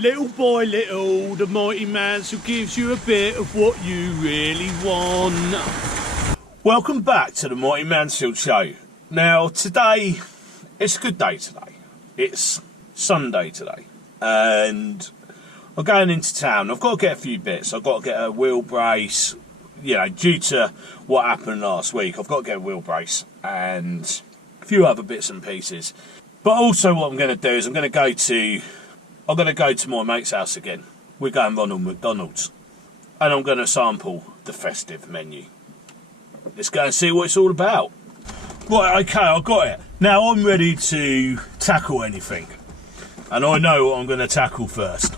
Little by little, the mighty Mansfield gives you a bit of what you really want. Welcome back to the Mighty Mansfield Show. Now, today, it's a good day today. It's Sunday today. And I'm going into town. I've got to get a few bits. I've got to get a wheel brace. You know, due to what happened last week, I've got to get a wheel brace and a few other bits and pieces. But also what I'm going to do is I'm going to go to my mate's house again. We're going Ronald McDonald's. And I'm going to sample the festive menu. Let's go and see what it's all about. Right, okay, I've got it. Now I'm ready to tackle anything. And I know what I'm going to tackle first.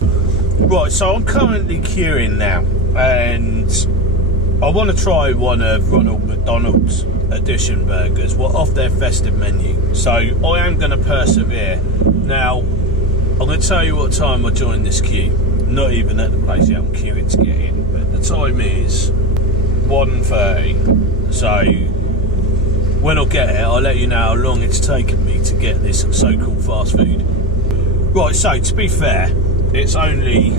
Right, so I'm currently queuing now. And I want to try one of Ronald McDonald's edition burgers, off their festive menu. So I am going to persevere. Now, I'm going to tell you what time I joined this queue. Not even at the place yet, I'm queuing to get in. But the time is 1:30. So when I get it, I'll let you know how long it's taken me to get this so-called fast food. Right, so to be fair, it's only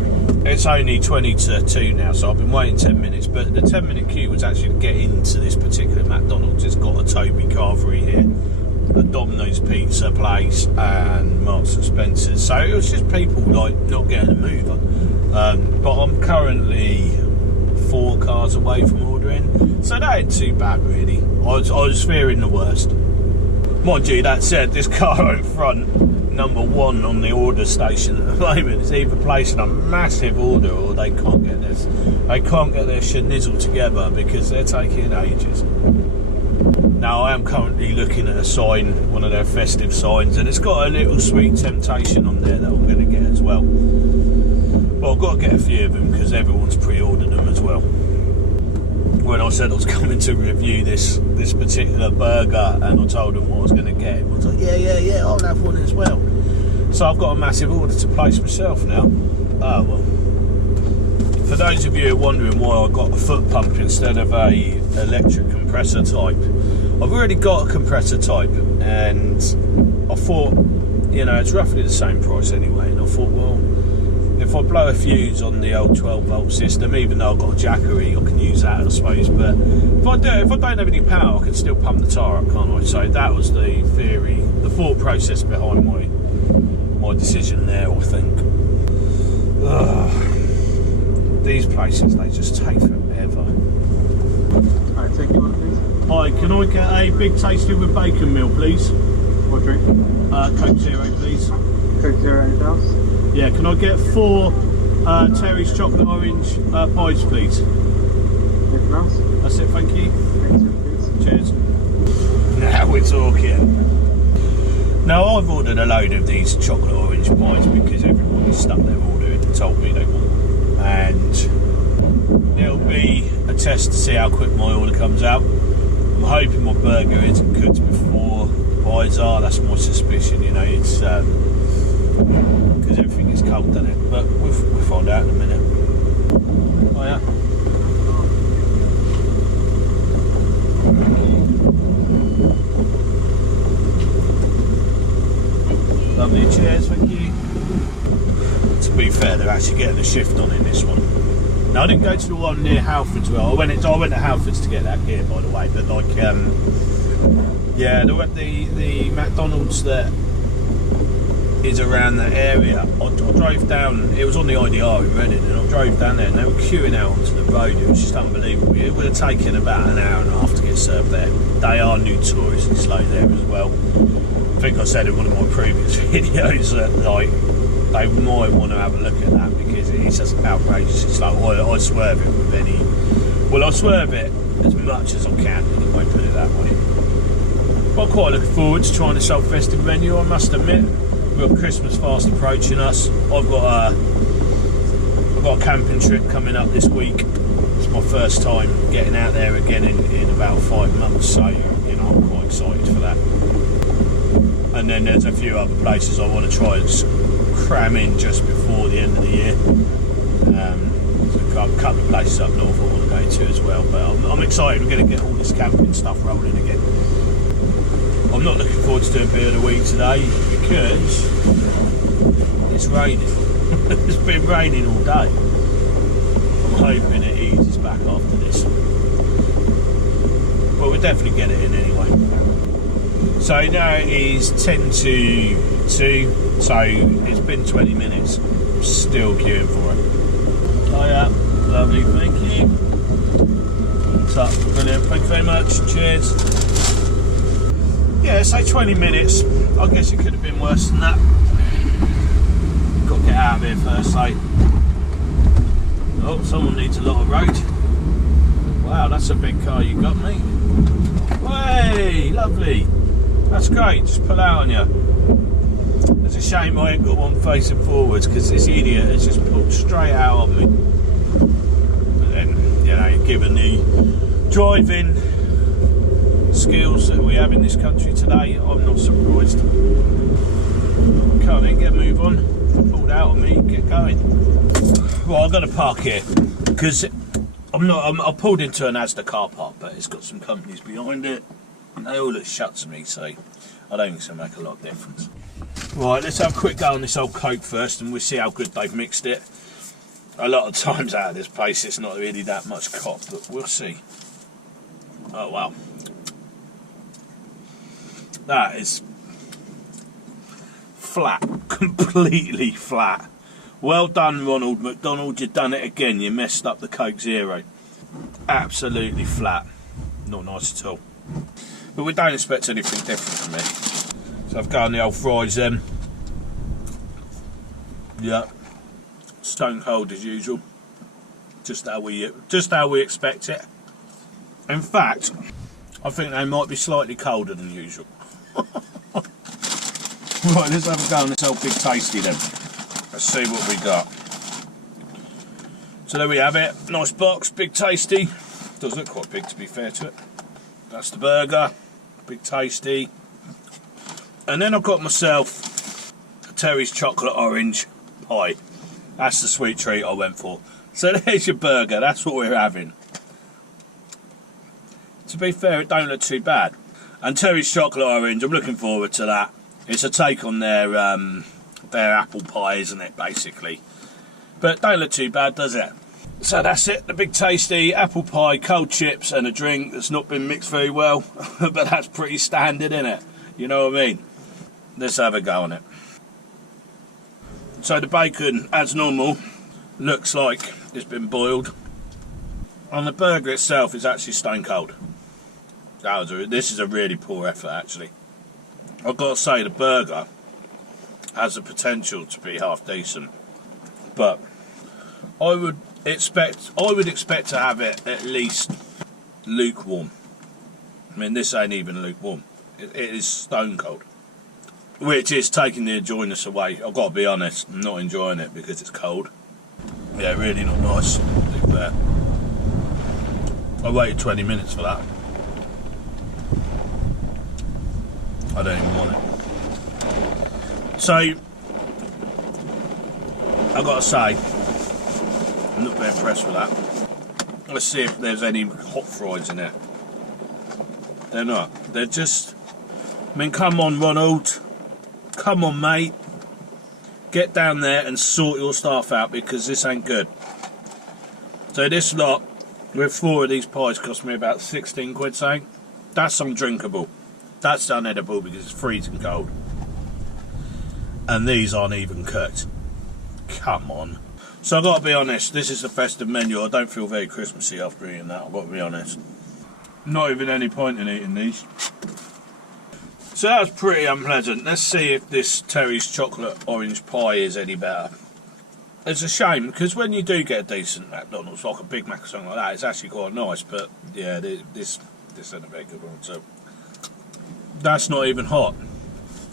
20 to 2 now, so I've been waiting 10 minutes, but the 10-minute queue was actually to get into this particular McDonald's. It's got a Toby Carvery here, a Domino's pizza place, and Marks and Spencer's. So it was just people like not getting a move on. But I'm currently 4 cars away from ordering, so that ain't too bad really. I was fearing the worst. Mind you, that said, this car in front, number 1 on the order station at the moment, is either placing a massive order or they can't get their schnizzle together because they're taking ages. Now I am currently looking at a sign, one of their festive signs, and it's got a little sweet temptation on there that I'm going to get as well. But I've got to get a few of them because everyone's pre-ordered them as well. When I said I was coming to review this particular burger and I told them what I was going to get, I was like, yeah, I'll have one as well. So I've got a massive order to place myself now. Oh well. For those of you who are wondering why I got a foot pump instead of a electric compressor type, I've already got a compressor type, and I thought, you know, it's roughly the same price anyway, and I thought, well, if I blow a fuse on the old 12-volt system, even though I've got a jackery, I can use that, I suppose. But if I don't have any power, I can still pump the tyre up, can't I? So that was the theory, the thought process behind my decision there, I think. Ugh. These places, they just take forever. Alright, take you one, please. Hi, can I get a Big Tasty with bacon meal, please? What drink? Coke Zero, please. Coke Zero, anything else? Yeah, can I get 4 Terry's chocolate orange pies, please? Anything else? That's it, thank you. Please. Cheers. Now we're talking. Now I've ordered a load of these chocolate orange pies because everybody stuck their order in and told me they want them. And it'll be a test to see how quick my order comes out. I'm hoping my burger isn't cooked before the pies are. That's my suspicion, you know. It's because everything is cold, doesn't it? But we'll find out in a minute. Oh yeah. Lovely, cheers, thank you. To be fair, they're actually getting a shift on in this one. Now I didn't go to the one near Halfords. Well, I went to Halfords to get that gear, by the way. But like, yeah, the McDonald's that is around that area. I drove down, it was on the IDR in Reading, and I drove down there and they were queuing out onto the road. It was just unbelievable. It would have taken about an hour and a half to get served there. They are notoriously slow there as well. I think I said in one of my previous videos that like they might want to have a look at that because it's just outrageous. It's like, well, I swerve it with any, well, I swerve it as much as I can anyway, put it that way. But I'm quite looking forward to trying this old festive menu, I must admit. We've got Christmas fast approaching us. I've got a camping trip coming up this week. It's my first time getting out there again in about 5 months, so you know I'm quite excited for that. And then there's a few other places I want to try and cram in just before the end of the year. So a couple of places up north I want to go to as well. But I'm excited. We're going to get all this camping stuff rolling again. I'm not looking forward to doing beer of the week today because it's raining. It's been raining all day. I'm hoping it eases back after this. But we'll definitely get it in anyway. So now it is 10 to 2, so it's been 20 minutes. I'm still queuing for it. Oh yeah, lovely, thank you. What's up? Brilliant, thank you very much, cheers. Yeah, say 20 minutes. I guess it could have been worse than that. Got to get out of here first, so. Oh, someone needs a lot of road. Wow, that's a big car you got, mate. Hey, lovely. That's great, just pull out on you. It's a shame I ain't got one facing forwards because this idiot has just pulled straight out of me. But then, you know, given the driving skills that we have in this country today, I'm not surprised. Come on then, get a move on. Pulled out of me, get going. Well, I've got to park here because I pulled into an Asda car park, but it's got some companies behind it. And they all look shut to me, so I don't think it's going to make a lot of difference. Right, let's have a quick go on this old Coke first and we'll see how good they've mixed it. A lot of times out of this place it's not really that much cop, but we'll see. Oh wow. That is flat, completely flat. Well done, Ronald McDonald, you've done it again, you messed up the Coke Zero. Absolutely flat, not nice at all. But we don't expect anything different from it. So I've got on the old fries then. Yeah, stone cold as usual. Just how we expect it. In fact, I think they might be slightly colder than usual. Right, let's have a go on this old Big Tasty then. Let's see what we got. So there we have it. Nice box, Big Tasty. Does look quite big to be fair to it. That's the burger, Big Tasty. And then I've got myself a Terry's chocolate orange pie. That's the sweet treat I went for. So there's your burger, that's what we're having. To be fair, it don't look too bad. And Terry's chocolate orange, I'm looking forward to that. It's a take on their apple pie, isn't it, basically? But don't look too bad, does it? So that's it, the Big Tasty, apple pie, cold chips and a drink that's not been mixed very well. But that's pretty standard, isn't it? You know what I mean? Let's have a go on it. So the bacon, as normal, looks like it's been boiled. And the burger itself is actually stone cold. This is a really poor effort, actually. I've got to say, the burger has the potential to be half decent. But I would expect to have it at least lukewarm. I mean, this ain't even lukewarm. It is stone cold. Which is taking the enjoyness away. I've got to be honest, I'm not enjoying it because it's cold. Yeah, really not nice, to be fair. I waited 20 minutes for that. I don't even want it. So, I've got to say, I'm not very impressed with that. Let's see if there's any hot fries in there. They're not. They're just... I mean, come on, Ronald. Come on, mate. Get down there and sort your stuff out because this ain't good. So this lot, with 4 of these pies, cost me about 16 quid, saying. That's undrinkable. That's unedible because it's freezing cold. And these aren't even cooked. Come on. So I've got to be honest, this is the festive menu. I don't feel very Christmassy after eating that, I've got to be honest. Not even any point in eating these. So that was pretty unpleasant. Let's see if this Terry's chocolate orange pie is any better. It's a shame, because when you do get a decent McDonald's, like a Big Mac or something like that, it's actually quite nice, but yeah, this isn't a very good one, so. That's not even hot.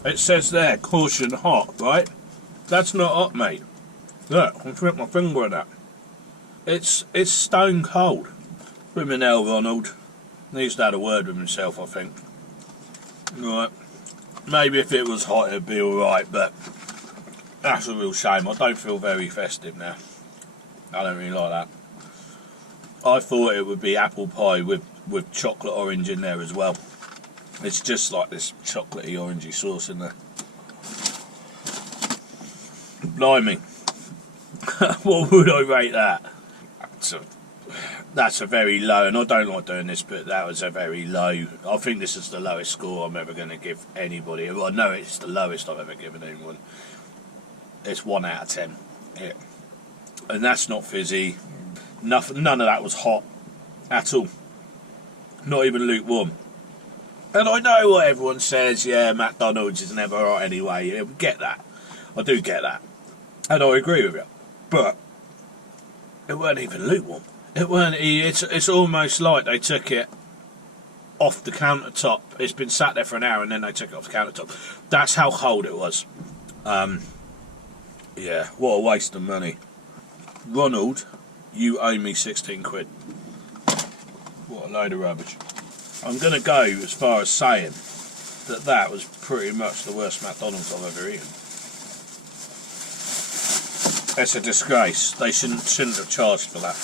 It says there, caution hot, right? That's not hot, mate. Look, I can put my finger on that. It's stone cold. Blimmin' hell, Ronald. Needs to have a word with himself, I think. Right. Maybe if it was hot it'd be alright, but that's a real shame. I don't feel very festive now. I don't really like that. I thought it would be apple pie with chocolate orange in there as well. It's just like this chocolatey orangey sauce in there. Blimey. What would I rate that? That's a very low, and I don't like doing this, but that was a very low. I think this is the lowest score I'm ever going to give anybody. Well, I know it's the lowest I've ever given anyone. It's 1 out of 10. Yeah. And that's not fizzy. None of that was hot at all. Not even lukewarm. And I know what everyone says, yeah, McDonald's is never hot anyway. I get that. I do get that. And I agree with you. But it weren't even lukewarm. It weren't. It's almost like they took it off the countertop. It's been sat there for an hour and then they took it off the countertop. That's how cold it was. Yeah, what a waste of money. Ronald, you owe me 16 quid. What a load of rubbish. I'm going to go as far as saying that was pretty much the worst McDonald's I've ever eaten. It's a disgrace. They shouldn't have charged for that.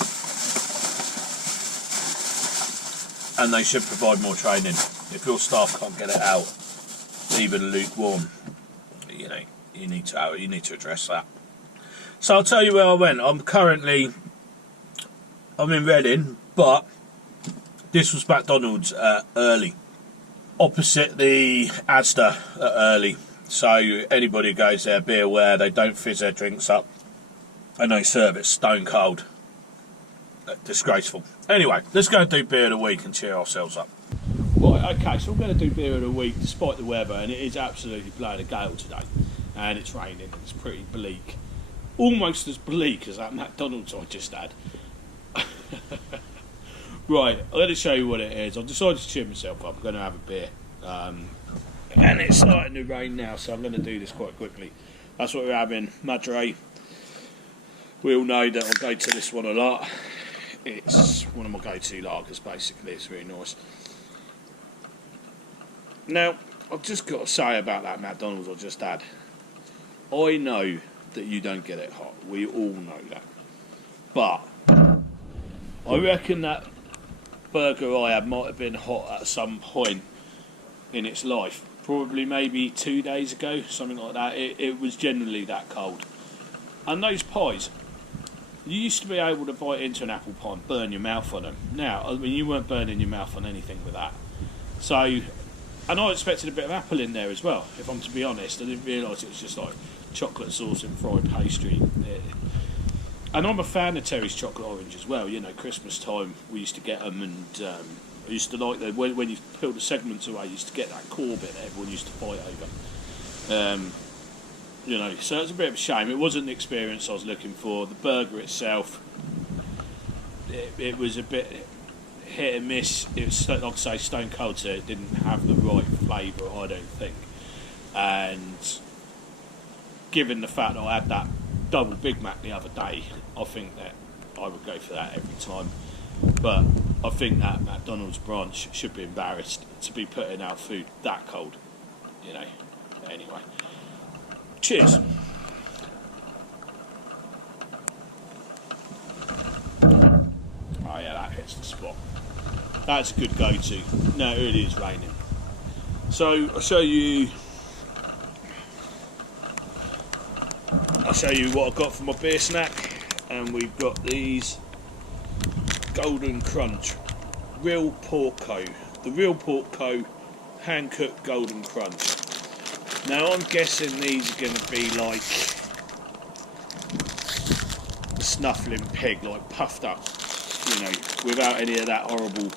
And they should provide more training. If your staff can't get it out, even lukewarm, you know, you need to address that. So I'll tell you where I went. I'm in Reading, but this was McDonald's early, opposite the Asda early. So anybody who goes there, be aware they don't fizz their drinks up, and they serve it stone cold. Disgraceful. Anyway, let's go and do beer of the week and cheer ourselves up. Right, okay, so we're going to do beer of the week despite the weather, and it is absolutely blowing a gale today, and it's raining. It's pretty bleak, almost as bleak as that McDonald's I just had. Right, I'm going to show you what it is. I've decided to cheer myself up. I'm going to have a beer, and it's starting to rain now, so I'm going to do this quite quickly. That's what we're having. Madre. We all know that I go to this one a lot. It's one of my go-to lagers, basically. It's really nice. Now, I've just got to say about that McDonald's I just had. I know that you don't get it hot. We all know that. But I reckon that burger I had might have been hot at some point in its life. Probably maybe 2 days ago, something like that. It was generally that cold. And those pies, you used to be able to bite into an apple pie and burn your mouth on them. Now, I mean, you weren't burning your mouth on anything with that. So, and I expected a bit of apple in there as well, if I'm to be honest. I didn't realise it was just like chocolate sauce and fried pastry. And I'm a fan of Terry's chocolate orange as well. You know, Christmas time we used to get them, and I used to like them when you peeled the segments away. You used to get that core bit that everyone used to fight over. You know, so it's a bit of a shame. It wasn't the experience I was looking for. The burger itself, it was a bit hit and miss. It was, like I say, stone cold, so it didn't have the right flavour, I don't think. And given the fact that I had that double Big Mac the other day, I think that I would go for that every time. But I think that McDonald's branch should be embarrassed to be putting out food that cold. You know, anyway. Cheers. Oh yeah, that hits the spot. That's a good go-to. No, it really is raining. So I'll show you what I got for my beer snack, and we've got these Golden Crunch Real Porco, the Real Porco hand-cooked Golden Crunch. Now I'm guessing these are going to be like the snuffling pig, like puffed up, you know, without any of that horrible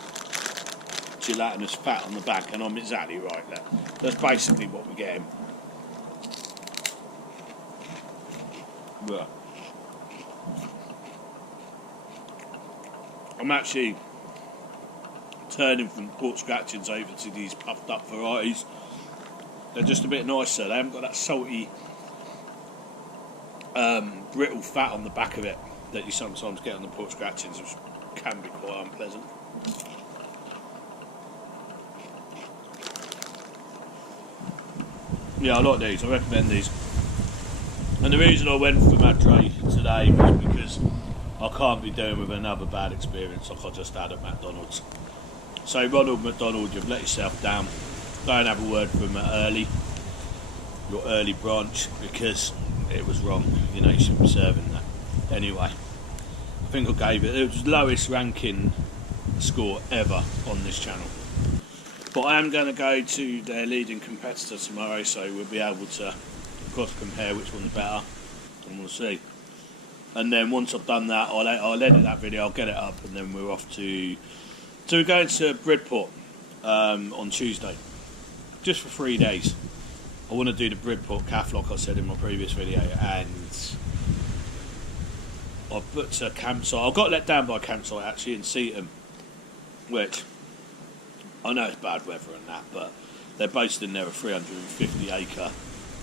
gelatinous fat on the back, and I'm exactly right there. That's basically what we're getting. Right. I'm actually turning from pork scratchings over to these puffed up varieties. They're just a bit nicer. They haven't got that salty, brittle fat on the back of it that you sometimes get on the pork scratchings, which can be quite unpleasant. Yeah, I like these. I recommend these. And the reason I went for Madre today was because I can't be doing with another bad experience like I just had at McDonald's. So Ronald McDonald, you've let yourself down. Go and have a word with him your early branch, because it was wrong. You know, you shouldn't be serving that. Anyway, I think I gave it was the lowest ranking score ever on this channel. But I am going to go to their leading competitor tomorrow, so we'll be able to cross compare which one's better, and we'll see. And then once I've done that, I'll edit that video, I'll get it up, and then we're off to we're going to Bridport on Tuesday, just for 3 days. I want to do the Bridport calf, like I said in my previous video, and I've booked a campsite. I got let down by a campsite actually in Seaton, which I know it's bad weather and that, but they're boasting they're a 350-acre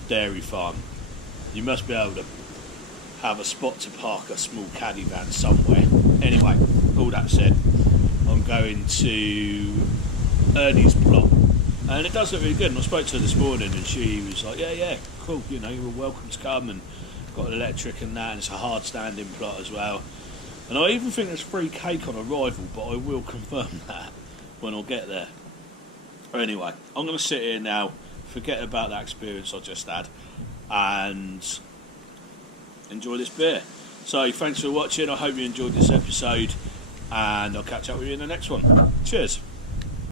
dairy farm. You must be able to have a spot to park a small caddy van somewhere. Anyway, all that said, I'm going to Ernie's plot, and it does look really good. And I spoke to her this morning, and she was like, "Yeah, cool. You know, you're welcome to come." And got electric and that, and it's a hard standing plot as well. And I even think there's free cake on arrival, but I will confirm that when I get there. Anyway, I'm going to sit here now, forget about that experience I just had, and enjoy this beer. So thanks for watching. I hope you enjoyed this episode, and I'll catch up with you in the next one. Cheers.